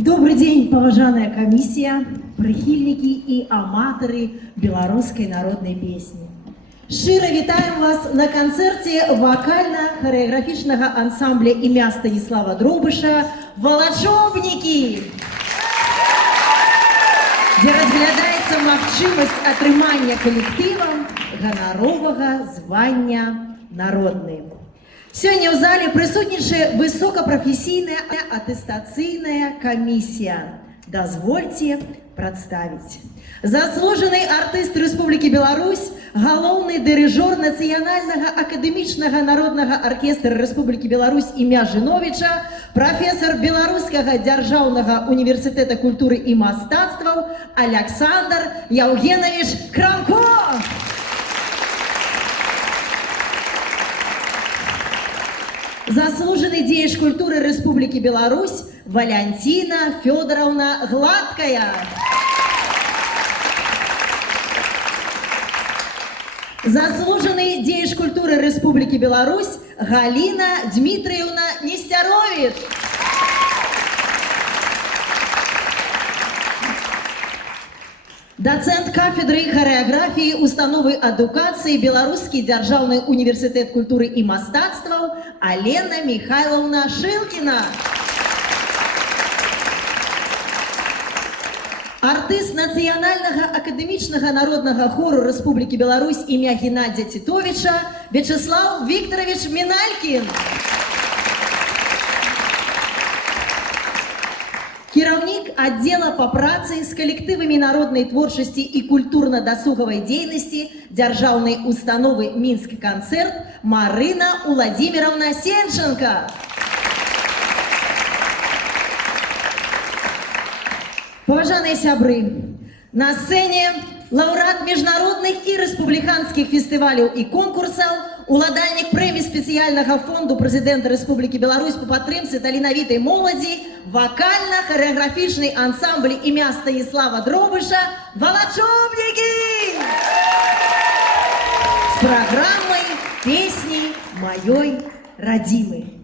Добрый день, паважаная комиссия, прихильники и аматоры белорусской народной песни. Широ вітаем вас на концерте вокально-хореографичного ансамбля імя Станислава Дробыша «Волачобники», где разглядаецца магчымасць атрымання калектывам ганаровага звання народны. Сегодня в зале присутнічае высокопрафесійная атэстацыйная комиссия. Дозвольте представить. Заслуженный артист Республики Беларусь, галоўны дирижер Национального академичного народного оркестра Республики Беларусь імя Жиновича, профессор Белорусского державного университета культуры и мастацтваў Александр Евгенович Крамко. Заслуженный деятель культуры Республики Беларусь Валентина Федоровна Гладкая. Заслуженный деятель культуры Республики Беларусь Галина Дмитриевна Нестерович. Доцент кафедры хореографии установы адукации Белорусский державный университет культуры и мастацтваў Алена Михайловна Шилкина. Артист Национального академичного народного хору Республики Беларусь імя Геннадия Титовича Вячеслав Викторович Миналькин. Кіраўнік отдела по працы с коллективами народной творчести и культурно-досуговой деятельности Державной установы Минск концерт Марина Владимировна Сенченко. Поважанные сябры, на сцене лауреат международных и республиканских фестивалей и конкурсов, уладальник премии специального фонда президента Республики Беларусь по падтрымцы таленавітай моладзі, вокально-хореографичный ансамбль імя Станислава Дробыша «Волачобники» с программой «Песни моей родимой».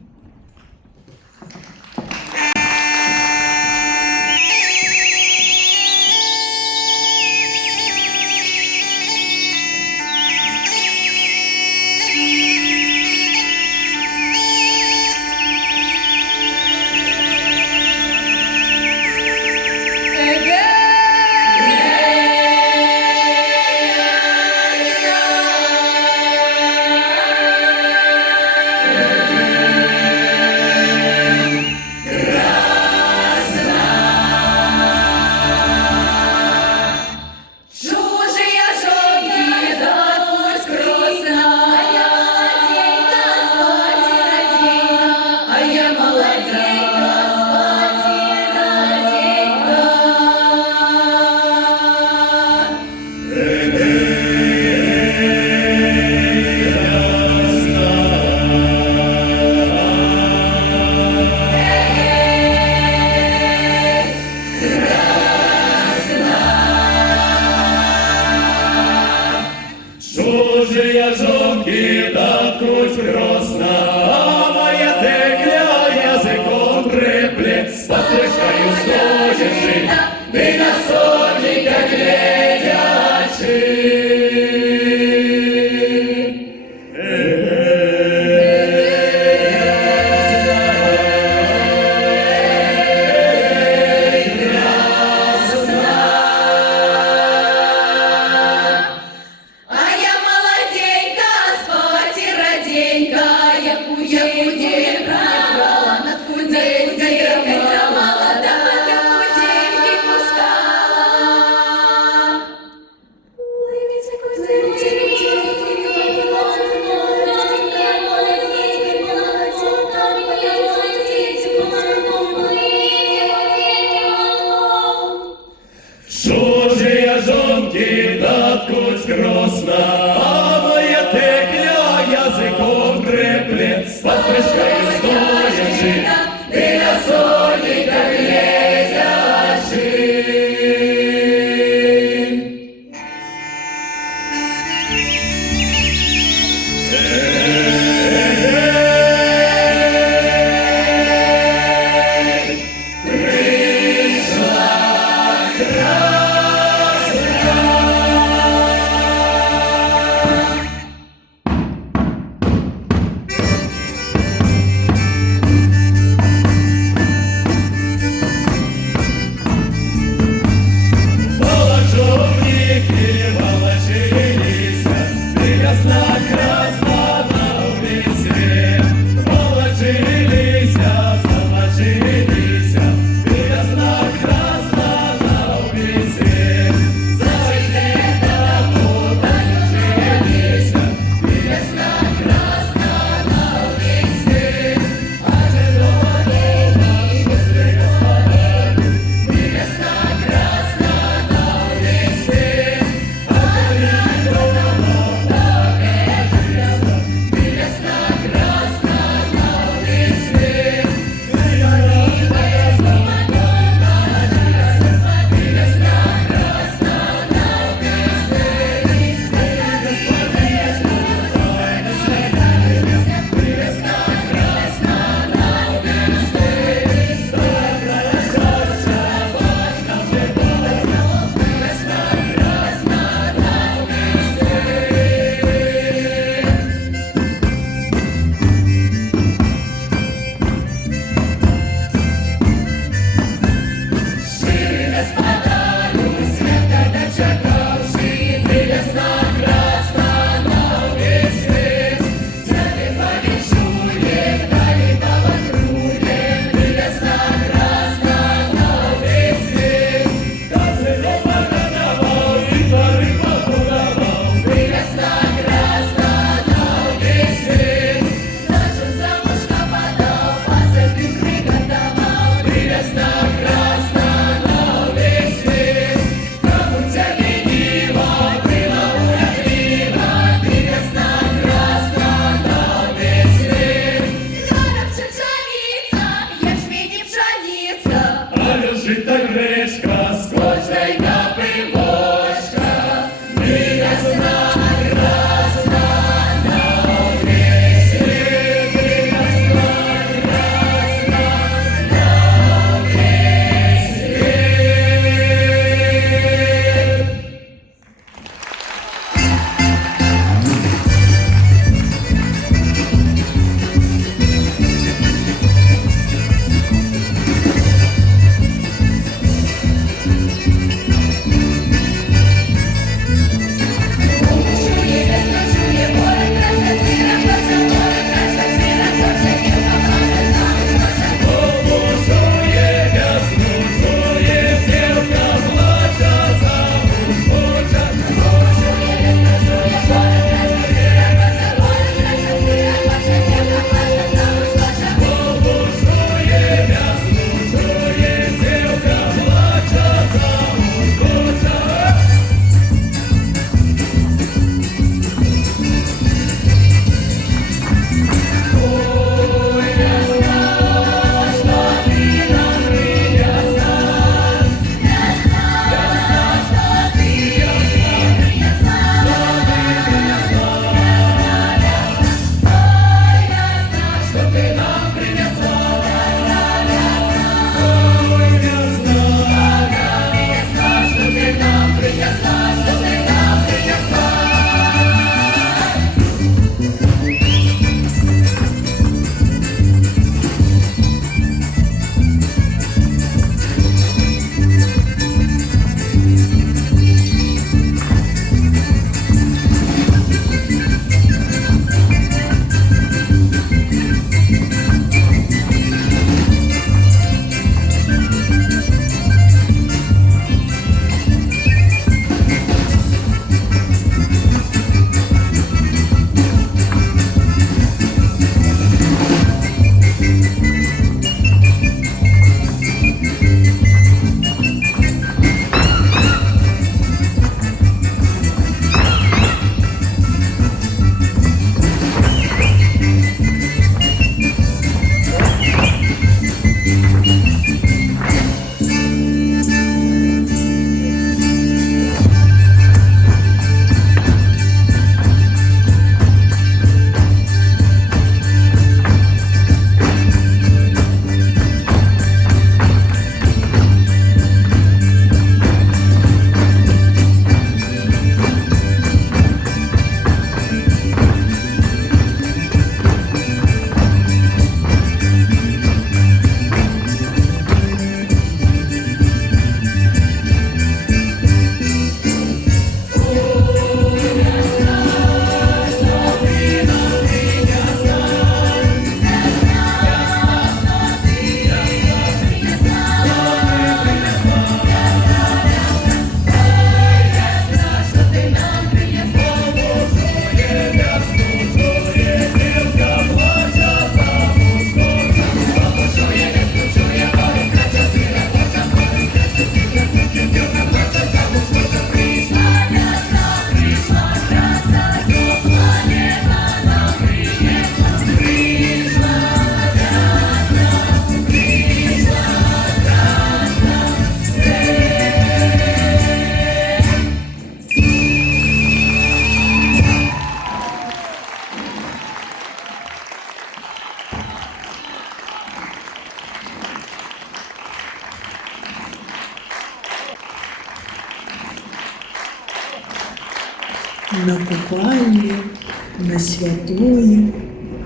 на святое.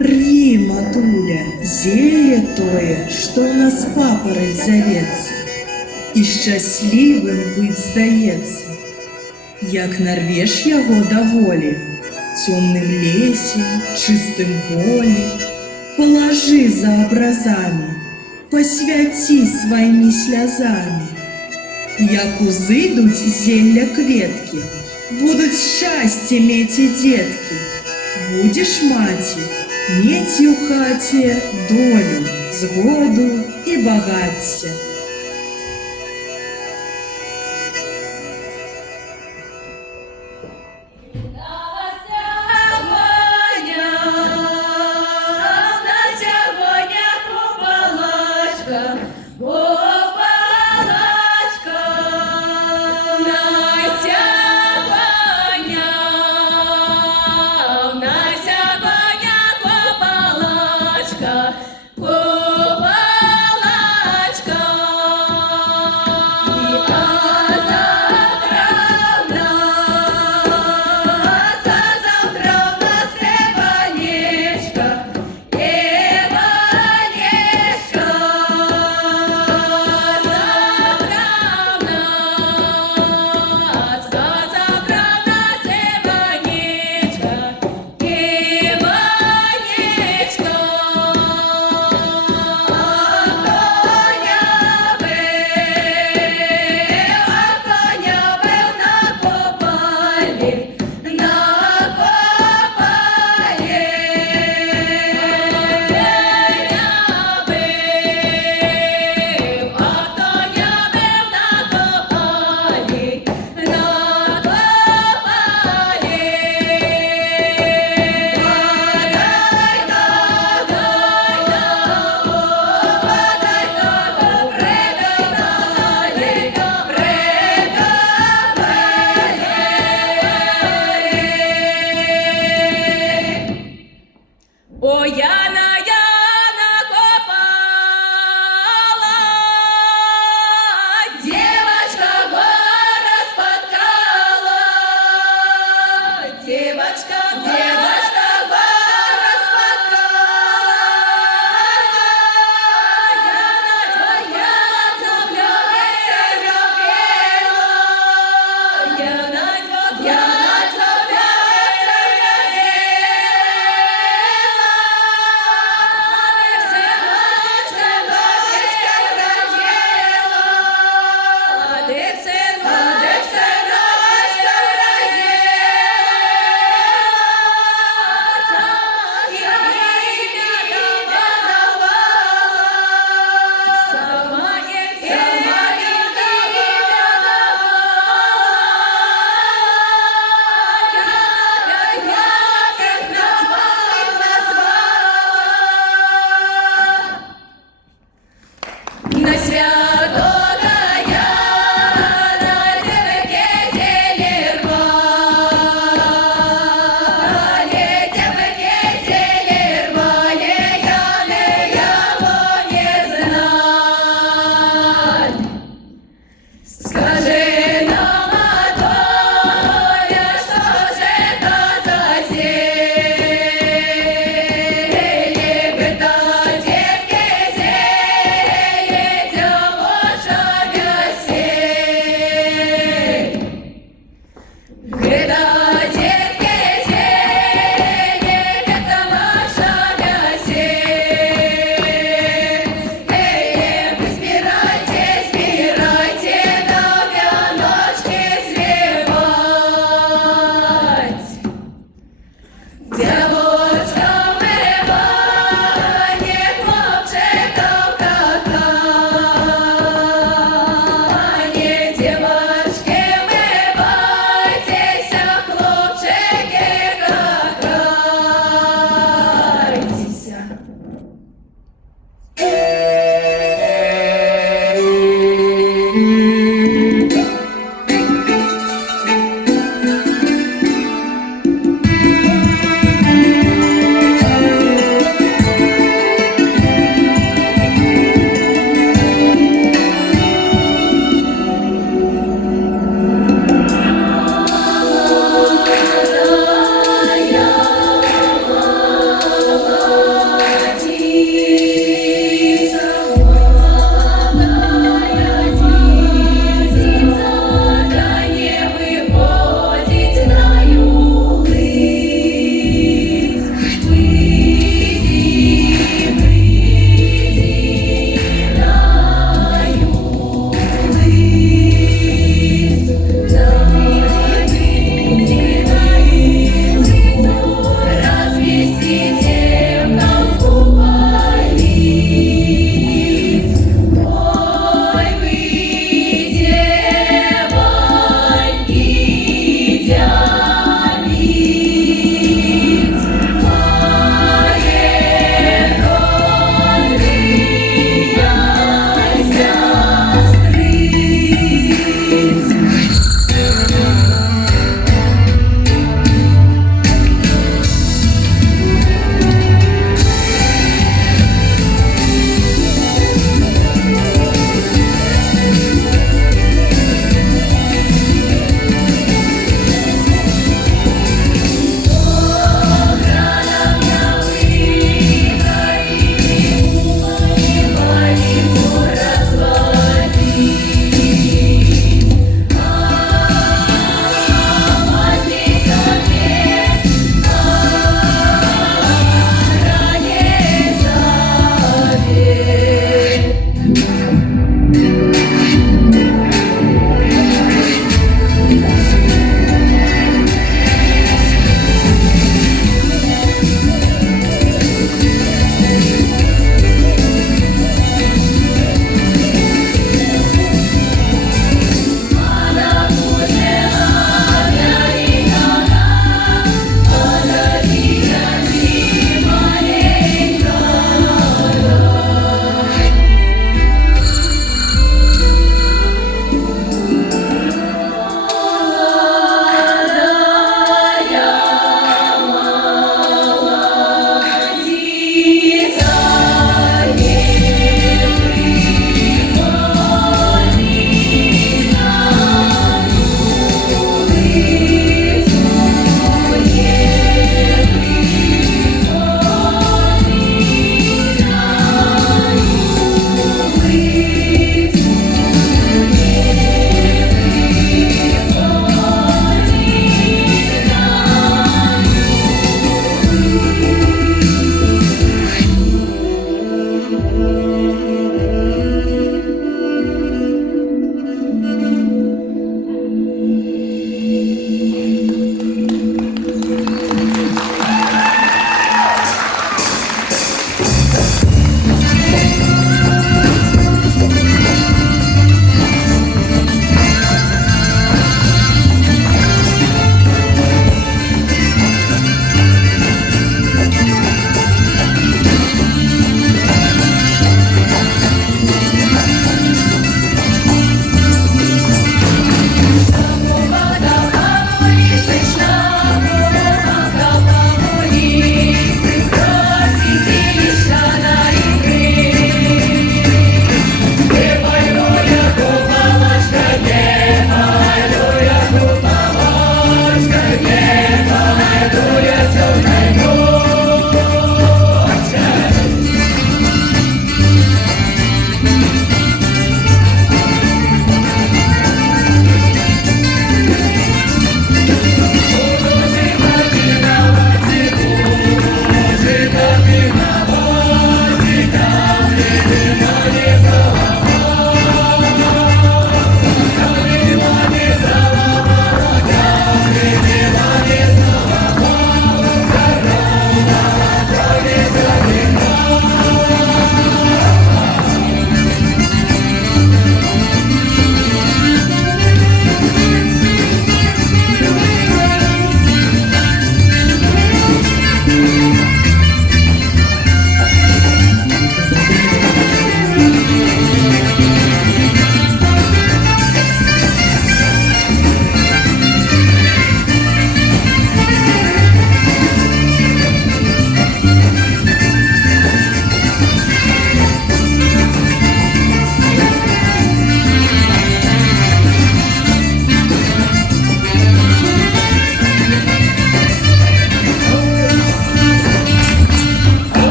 Рви, матуля, зелье тое, что у нас папороть зовется, и счастливым быть здається. Як нарвеш яго даволі, темным лесе, чистым поле, положи за образами, посвяти своими слезами. Як узыдуть зелья кветки, будут счастье мець и детки. Будешь, маті, мець у хаті долю, згоду и багаття. Копалачка,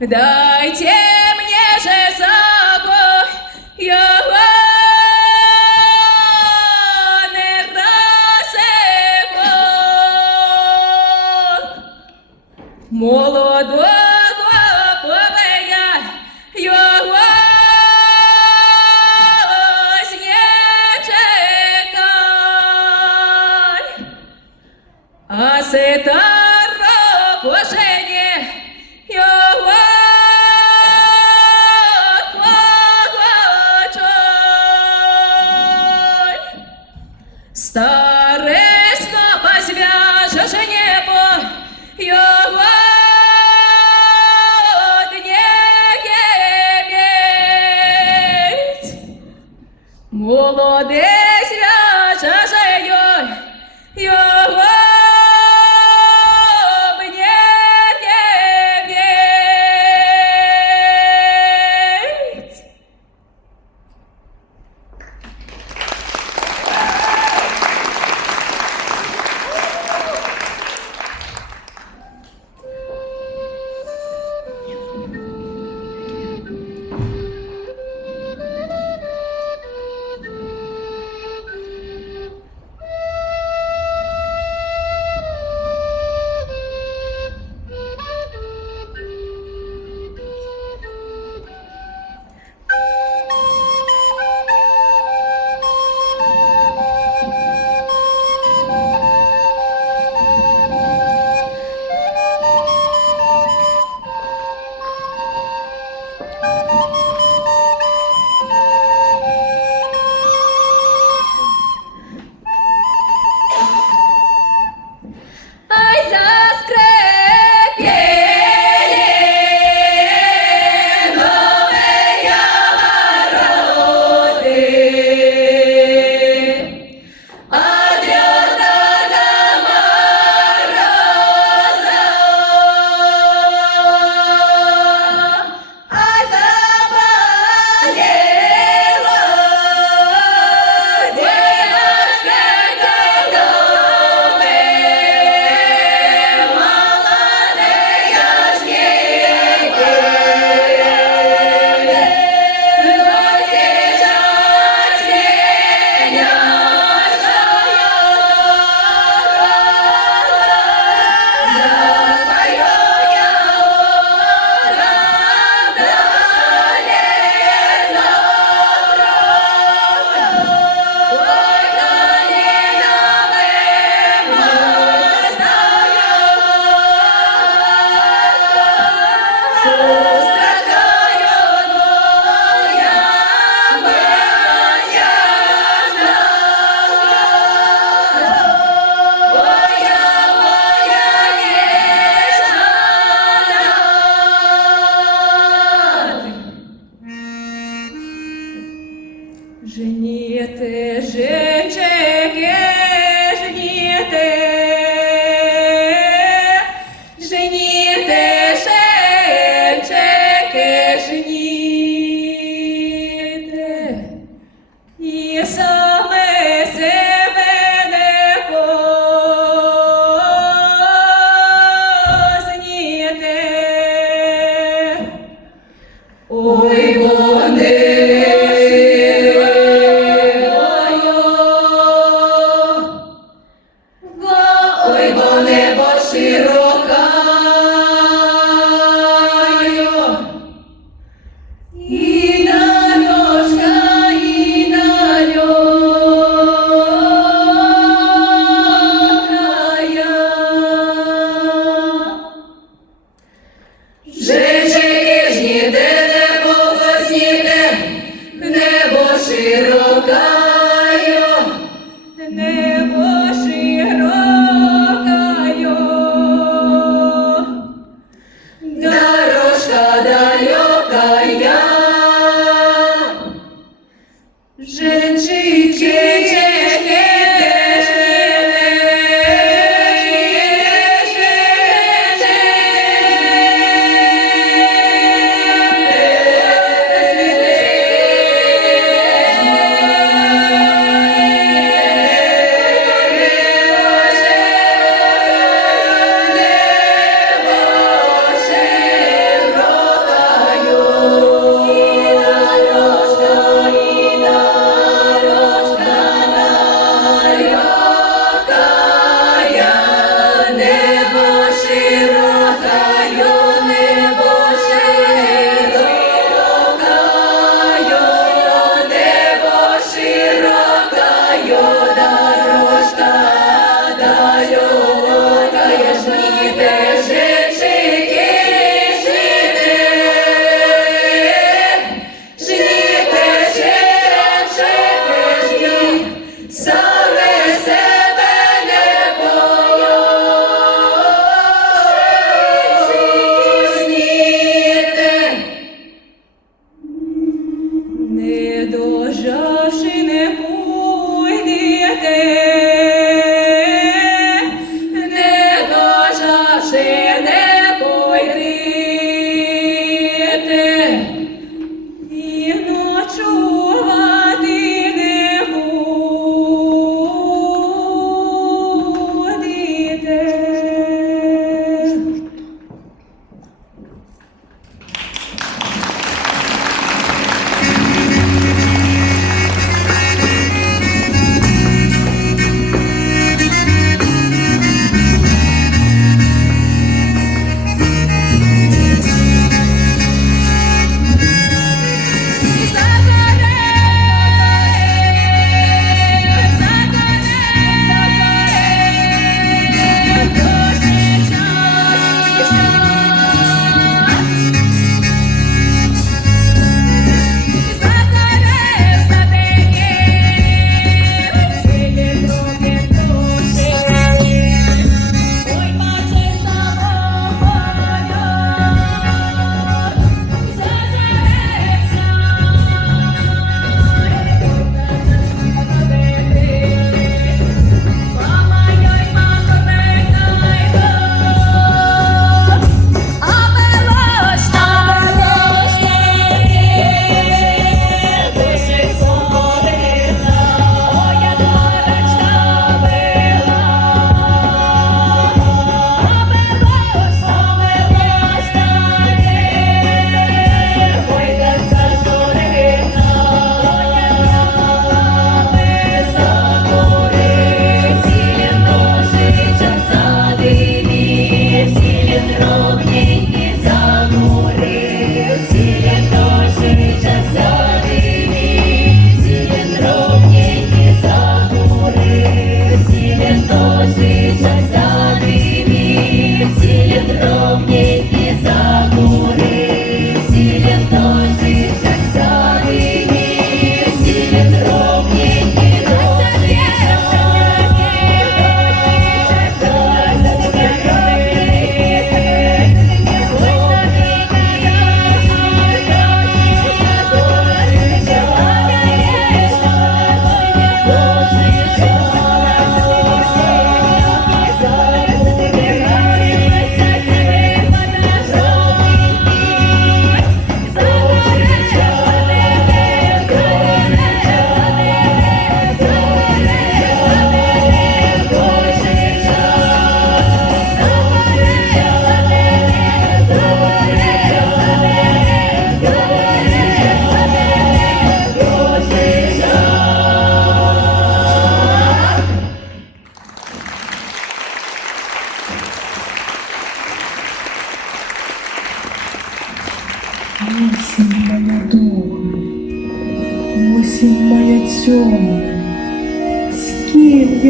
Дайте мне же закон, его не разыграл. Молодого повея его не чекай, а старого жені его плачай. Старый снова свяжешь небо, его не иметь. Молодый свяжешь ее, его мне иметь.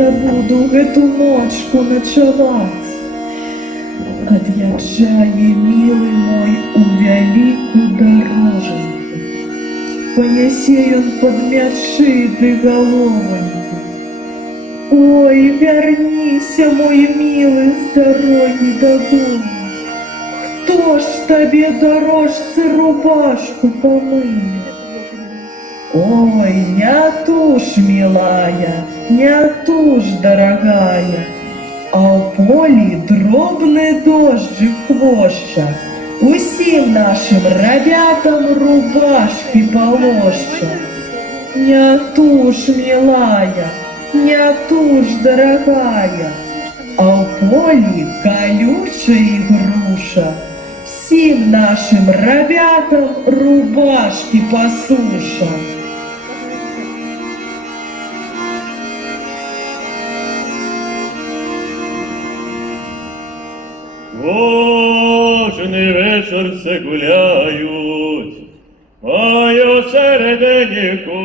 я буду эту ночку ночевать? Отъезжай, милый мой, у вяликую дороженьку, понесей он подмячи ты головоньку. Ой, вернися, мой милый, с дороги додому. Кто ж тебе, дорожце, рубашку помыет? Ой, не тушь, милая, не тушь, дорогая, а в полі дробний дождик хвоща, усім нашим ребятам рубашки полоща. Не тушь, милая, не тушь, дорогая, а в полі колючая груша, всім нашим ребятам рубашки посуша. Кожен вечір все гуляють, а я серединіку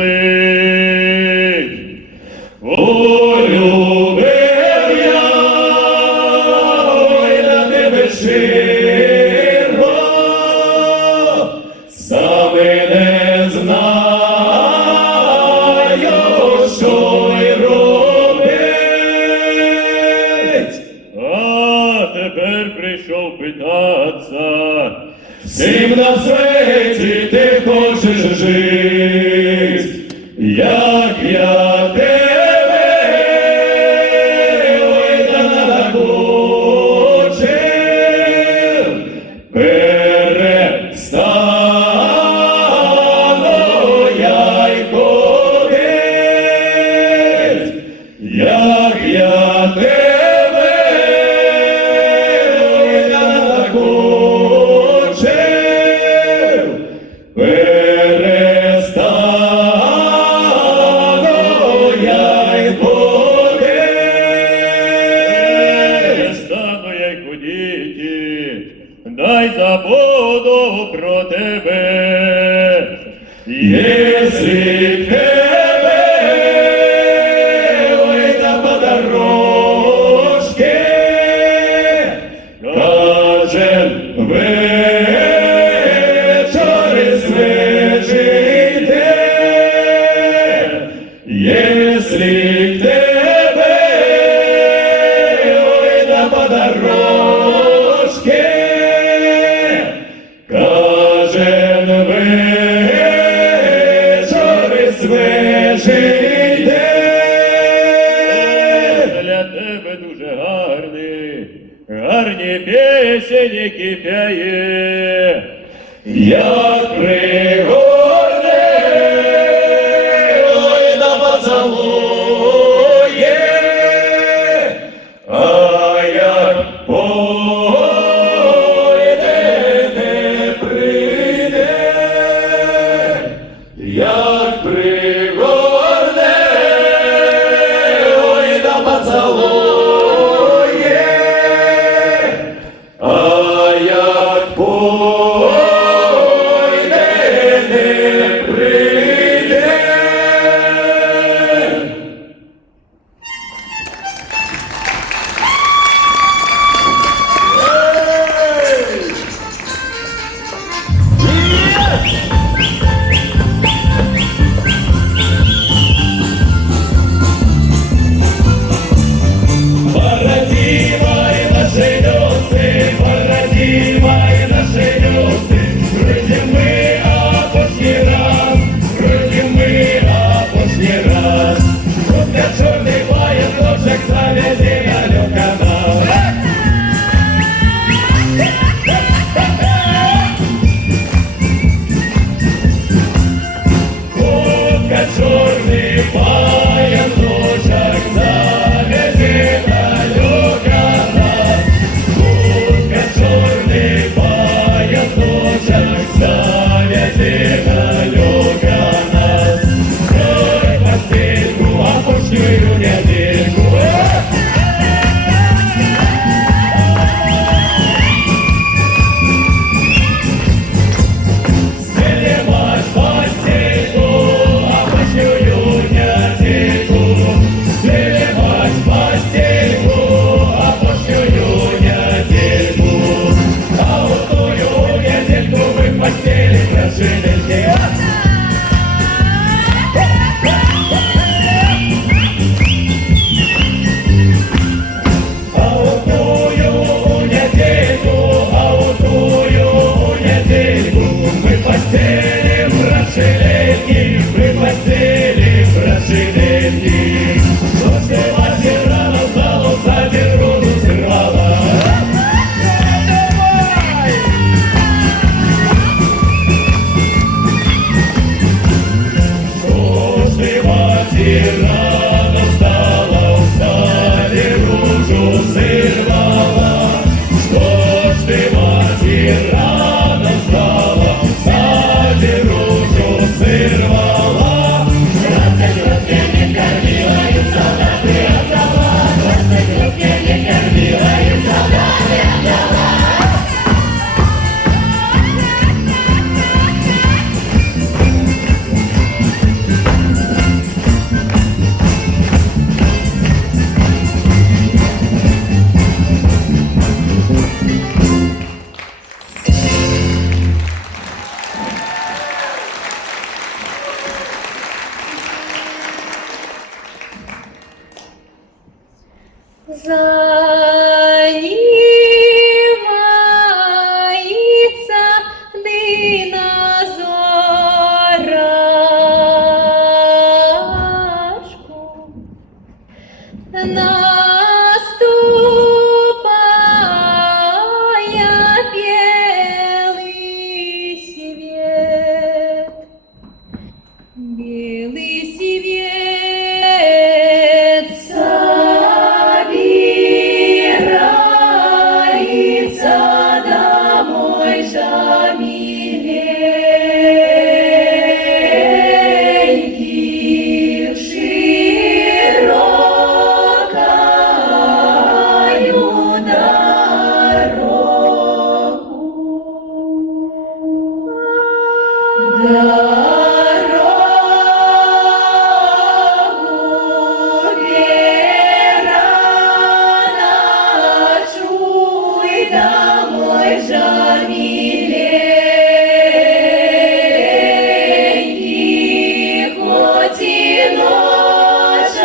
болить. Полюбив я, ой, на тебе щиро, саме не знаю, що й робить. А тепер прийшов питатися, всім на світі ти хочеш жить, як я тебе, ой, та надокучив, перестану я й ходить, як я тебе, ой, та надокучив, перестану я й ходити, дай забуду про тебе, єси тебе, ой, та по дорожці, кожен вечір свіжий день, єси тебе, ой, та по дорожці, кожен вечір свіжий день. Для тебе дуже гарні пісені кипяє, як пригорне, ой, на поцілунки, матір рано встала, у стаді ружу зірвала. Що ж ти, матір, рано встала, у стаді ружу зірвала? 20 років не кормила, і солдати отдала. 20 років не кормила, і солдати отдала. Занимается динозаврашку. Наступая белый свет, белый свет собирается домой Жамиленький широкою дорогу Вера, ночуй домой Жамиленький, хоть и ночечку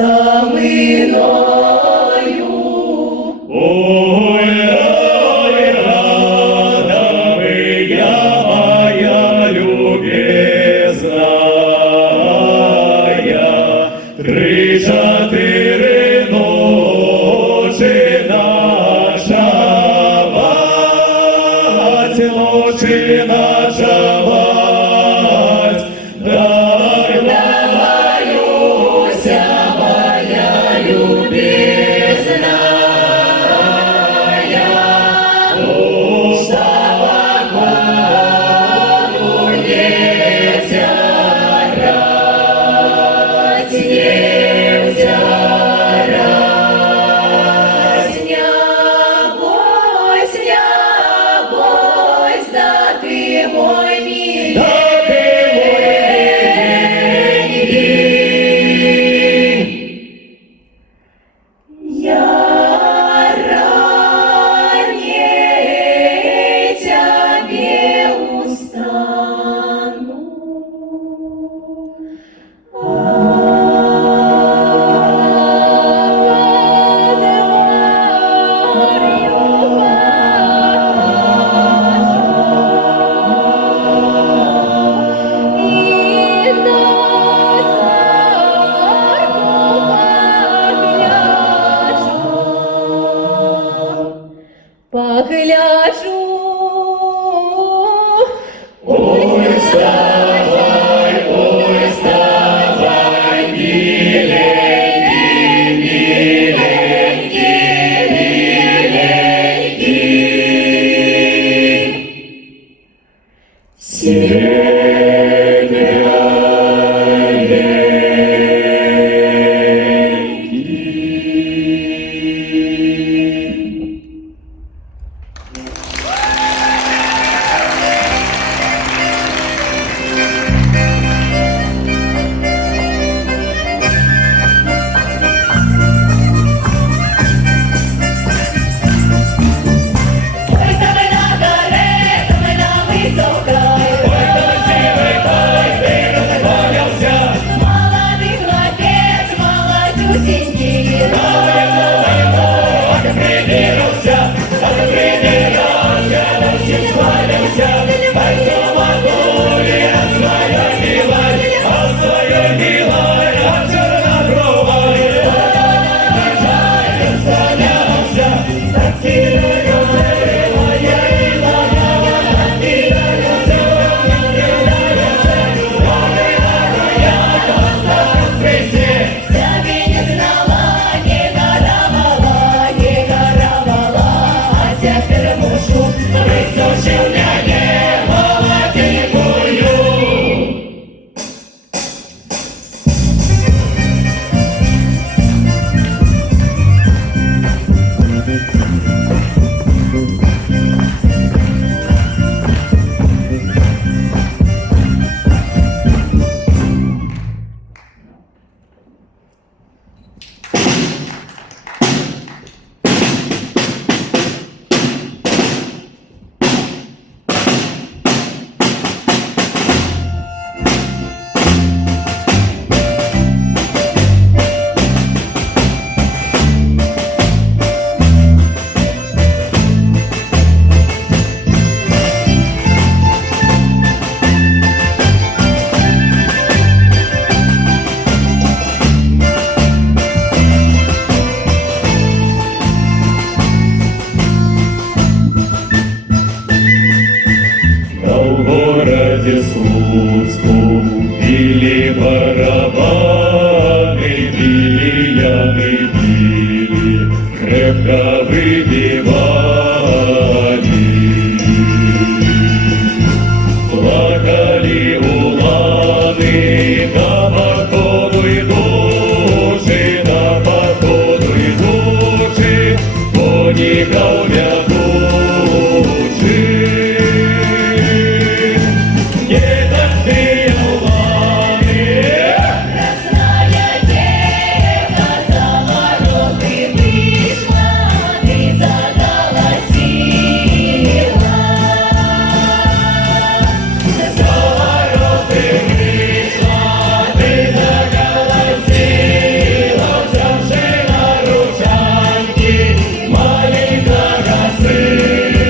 саминою. Ой, рада вы, я моя любезная, 3-4 ночи ночевать, ночи ночевать, дай боюся, моя любезная, что погоду нельзя рать, нельзя рать. Не бойся, да ты мой миленький. Я ранее тебе устану. Погляжу. Ой, вставай, миленький, миленький. Ой, там на горе, там на високой, ой, там Слуцку били барабаны, били ямы, били, крепко выбивали. Плакали уланы на походу идучи, на походу идучи, коников вядучи. Едочные уланы, Красная дева за вороты вышла, ты заголосила. за вороты вышла, ты заголосила, взявши на ручанки маленького сына.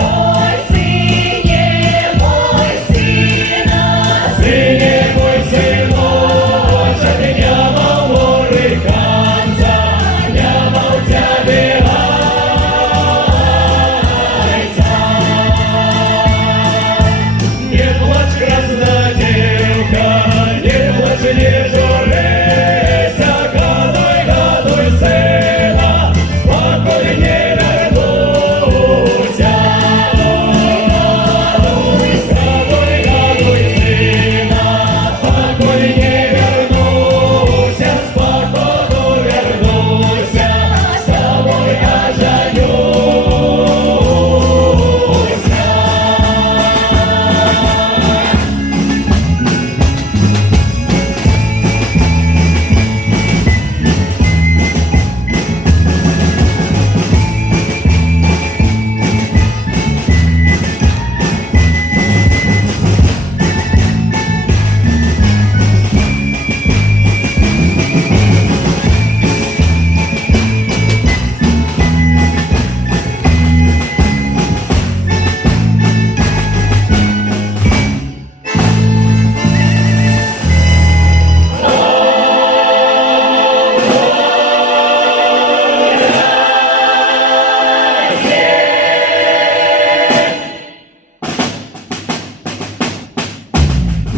Мой сыне, мой сына, Сыне мой сыночек, няма мориканца, няма у тебе гайца. Не плачь, красная девка, не плачь, не журися, гадуй, гадуй, сына, покой не вернуся. Гадуй, гадуй, сына, покой не вернуся, с походу вернуся, с тобой оженюся.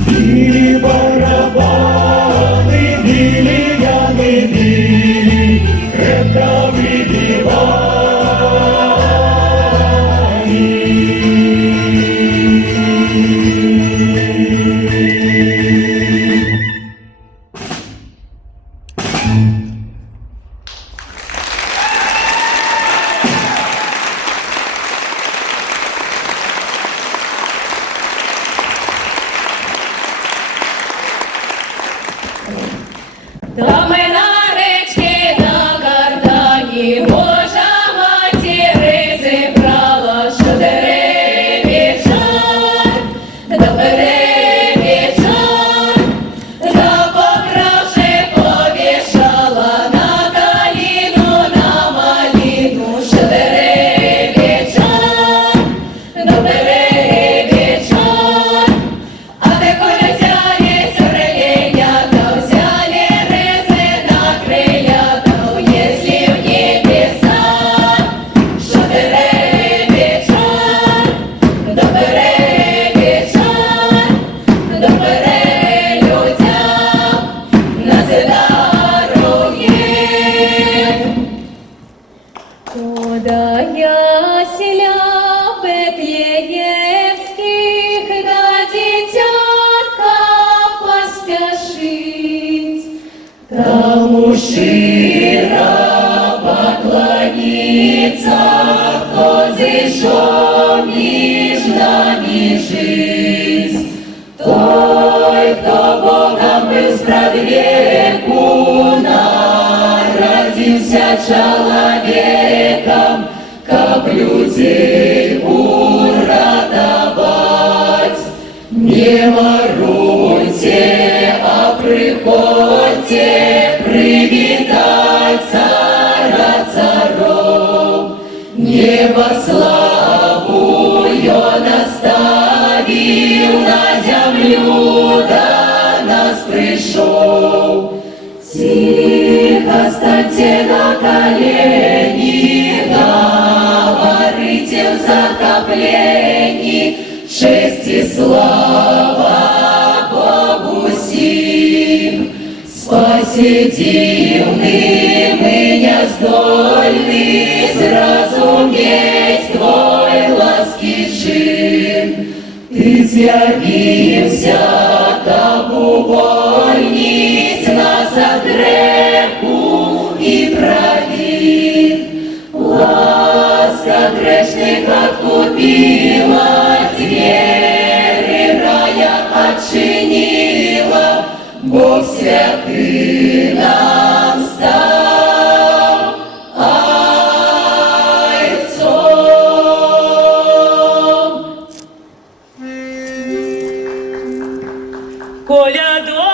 Били барабаны, били ямы, били, крепко выбивали. Та ми на речці на кардані, Божа матір зібрала, що дереві жар, до дереві жар, та поправши повішала на каліну, на маліну, що дереві жар, до дереві жар, а де коли взяли сирення, та взяли ризи на крилля, та если в небеса, що дереві жар, до дереві жар, до дереві людям на здоров'я. Куда яселя Бетлеемских, да дитятка поспешить, тому щиро поклониться, кто зашел між нами жизнь. Той, кто Богом был спрадвеку, народился человеком, как людей урадовать. Не воруйте, а приходьте привидать царя царов. Небо славу он оставил, на землю до нас пришел. Тихо стоит станьте на колени, говорите в закоплении, честь и слава Богу сим. Спаси дивный, меня здольный, зразуметь Твой ласки чин. Ты з'явився, как увольнить нас от греху и провин. Ласка грешных откупила, двери рая отчинила, Бог святый нам стал Отцом. Колядок!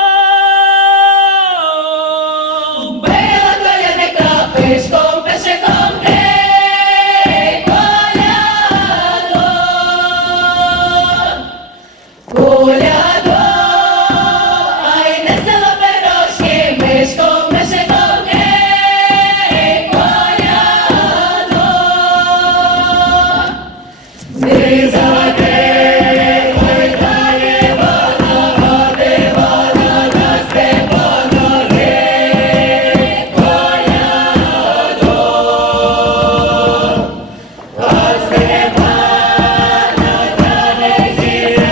Била колядника пишком, пешиком, гей, колядок! Колядок! Ай, несела пирожки, мишком, пешиком, гей, колядок! Ти задей, ой, дає вона, Степана, гей, колядок! А Степана, Бориса,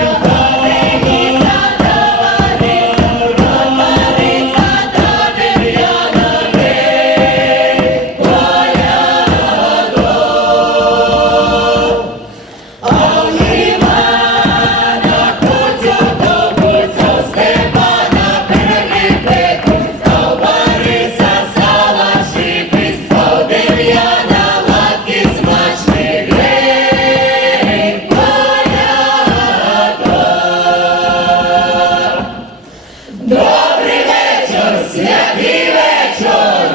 Бориса, Дем'яна, гей, колядок! А в Івана Куцю, до Куцю, Степана перегибику, а в Бориса сала шипить, а в Дем'яна лапки смачні, гей, колядок! Добрий вечір, святий вечір!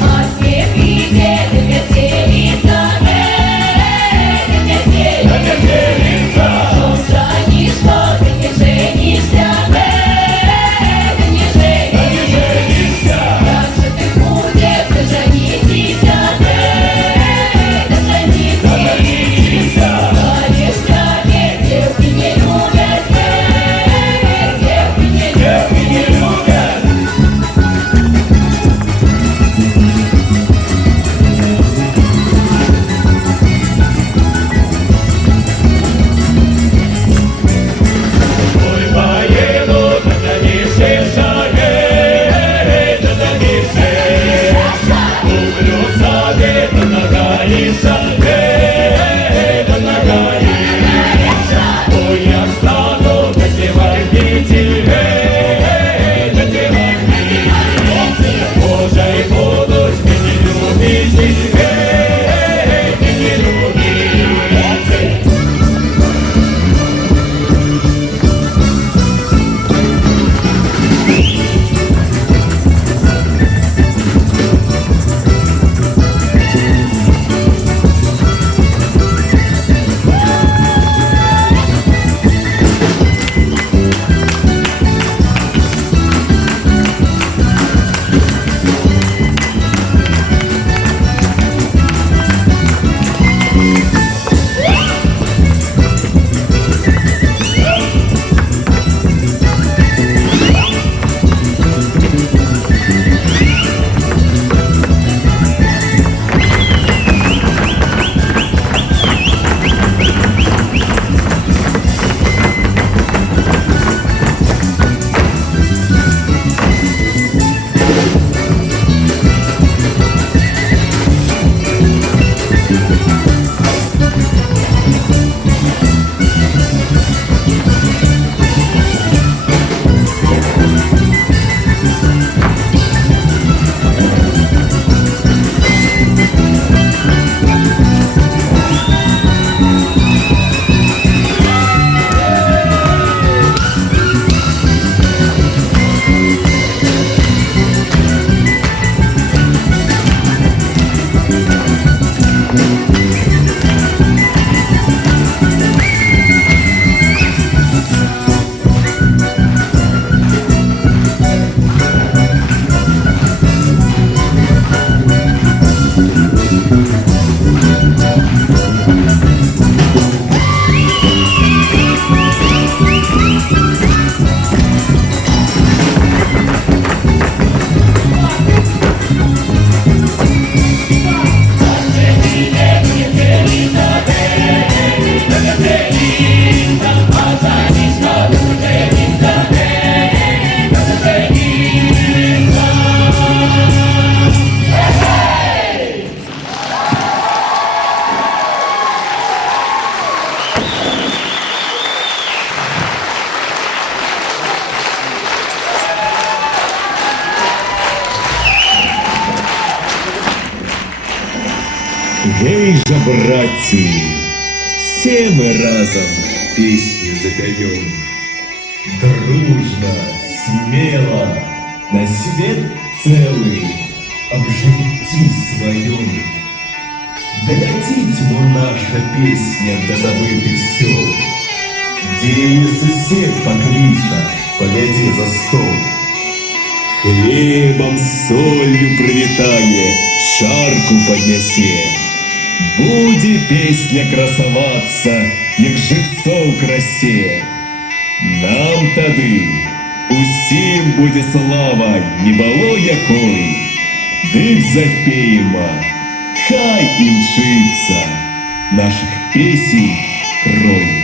А снегите, ты веселится, гей, ты веселится. Жанишко, ты не женишься, гей, ты не женишься. Как же ты будешь, ты женитесь, гей, ты женитесь. Конечно, ведь девки не любят, гей, девки не любят. Ой, поеду, догонишься, гей, догонишься. Куплю сады, донагаешься, гей, донагаешься. Ой, я стану дотевать петель, гей, дотевать петель. Боже, и буду ты не любить, гей, ты не любить. Гей же, братцы, все мы разом песню запоем. Дружно, смело, на свет целый об житті своем. Долетить му наша песня до забытых сел, где ее сосед поклича, подойди за стол. Хлебом, солью привитание, шарку поднесе. Буде песня красоваться, як жицо в красе. Нам тады усім буде слава, не было якой. Дых запеємо, хай і мчиться наших песень рой.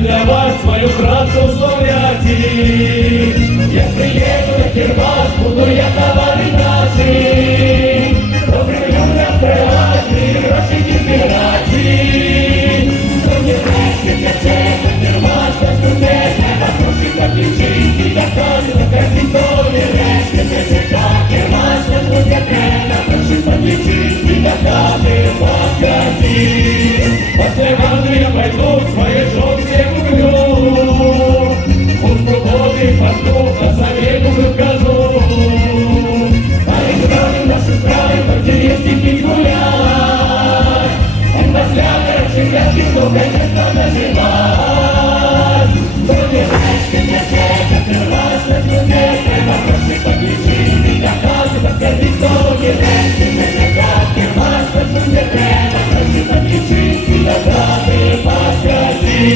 Для вас свою працу славляти. Я приеду на Кирбас, буду я товари наши. Добрым людям прилати, грошики збирати. Хто не врешті тече на Кирбас, то студент, не попросить подключити, як на совет укажу. А исправим наши справы, по-интересней пить гулять. И после короче пляски, что, конечно, нажимать. Только речки держать, открывать на чудес, прямо проще подключить. И доказывать, подтвердить, что не речки зажигать. Открывать на чудес, прямо проще подключить. И доказывать, подтвердить.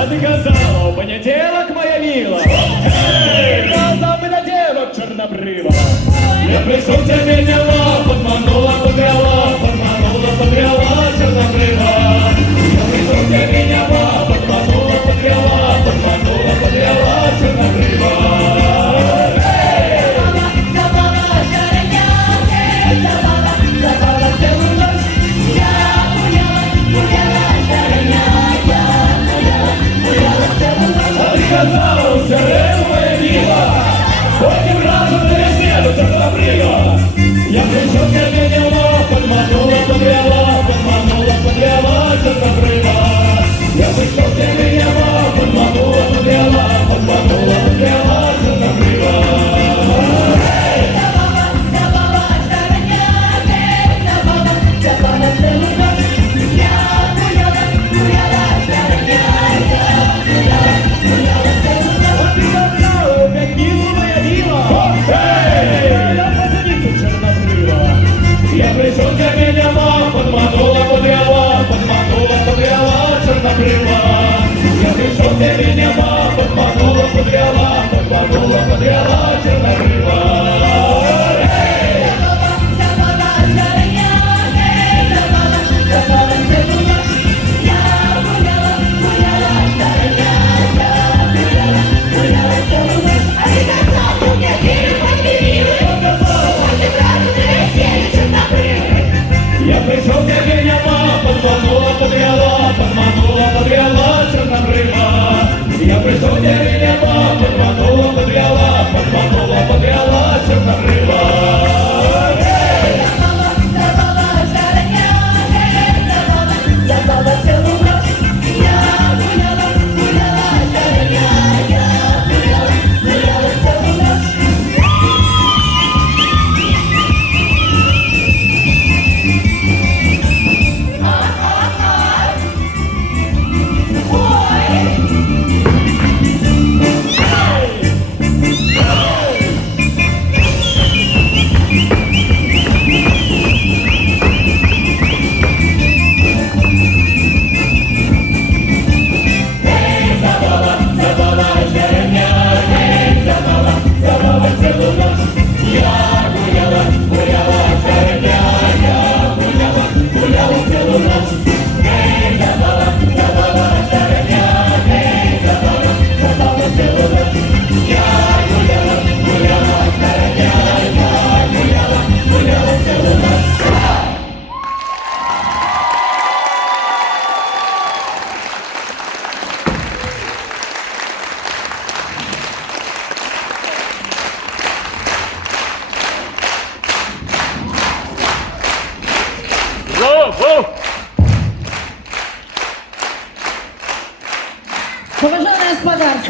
А ты казала, понятелок, моя мила. Глаза мы на девок чернобрыва. Я пришел к тебе, мила, подманула, подвела, чернобрыва. Я пришел к тебе, мила, подманула, подвела, чернобрыва. Забава, забава целую ночь. Я гуляла, жареня, А ты казала, сирена, моя мила. Хоть разом на весне, чернобрыва. Я пришел к тебе, мила, подманула, подвела,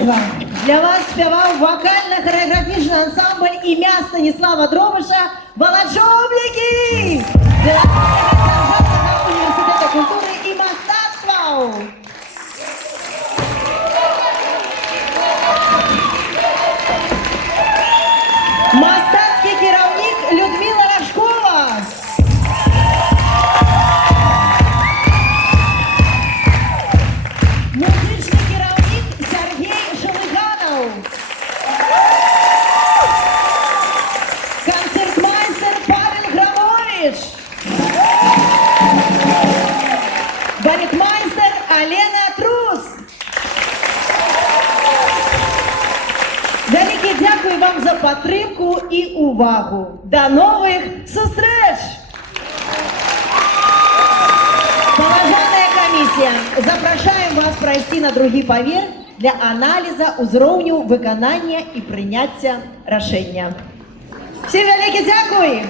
товариства, для вас співав вокально-хореографічний ансамбль ім'я Станіслава Дробиша «Володжобліки» Белорусского державного університету культури і мистецтва. Мастацький керівник Людмила Рожкова. Музичний керівник Сергій Шелиганов. Концертмайстер Павел Грамович. Балетмайстер Алена Трус. Велике дякую вам за підтримку і увагу. До нових зустріч! Поважанная комиссия, запрошаем вас пройти на другий поверх для анализа узроўню выканання і прыняцця рашэння. Всім велике дякую!